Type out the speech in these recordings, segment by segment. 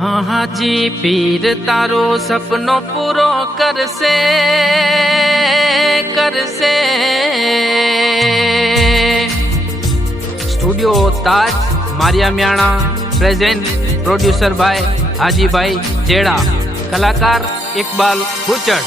हाजी पीर तारो सपनो पूरो करसे स्टूडियो ताज Maria म्याणा present producer भाई हाजी भाई जेड़ा कलाकार इकबाल हुचड़।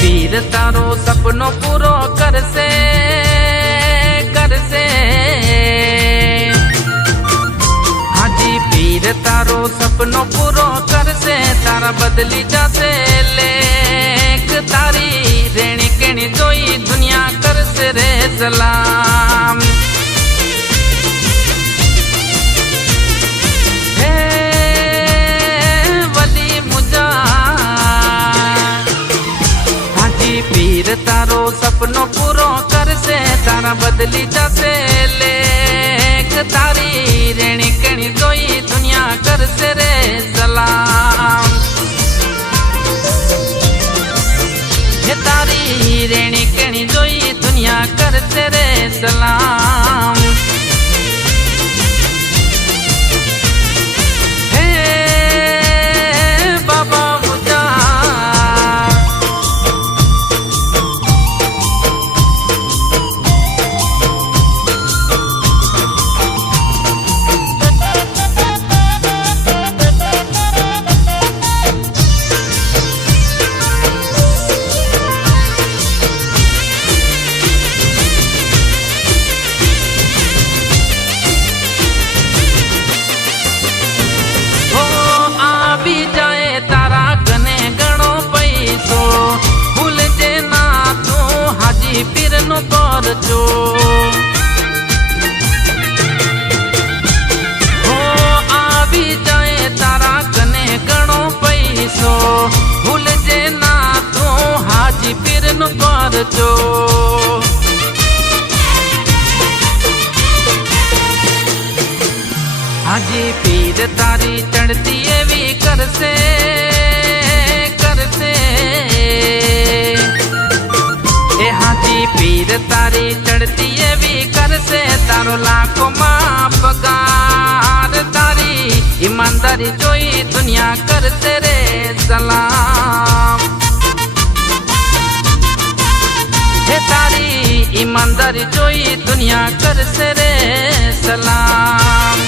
पीर तारो सपनो पूरो करसे हाजी पीर तारो सपनो पूरो करसे तारा बदली जासे लेक तारी रेणी केणी जोई दुनिया करसे रे सलाम। पीर तारो सपनो पूरो करसे तारा बदली जासे लेक तारी रेणी केणी जोई दुनिया करसे रे सलाम। हे तारी रेणी केणी जोई दुनिया करसे रे सलाम। पीर नो करजो हो आवी जाए तारा कने घणो पैसो भूल जे ना तू हाजी पीर नो करजो। हाजी पीर तारी चढ़ती एवी करसे हाजी पीर तारी चढ़ती भी करसे तारो लाखों माँ पगार तारी ईमानदारी जोई दुनिया करसे रे सलाम। हे तारी ईमानदारी जोई दुनिया करसे रे सलाम।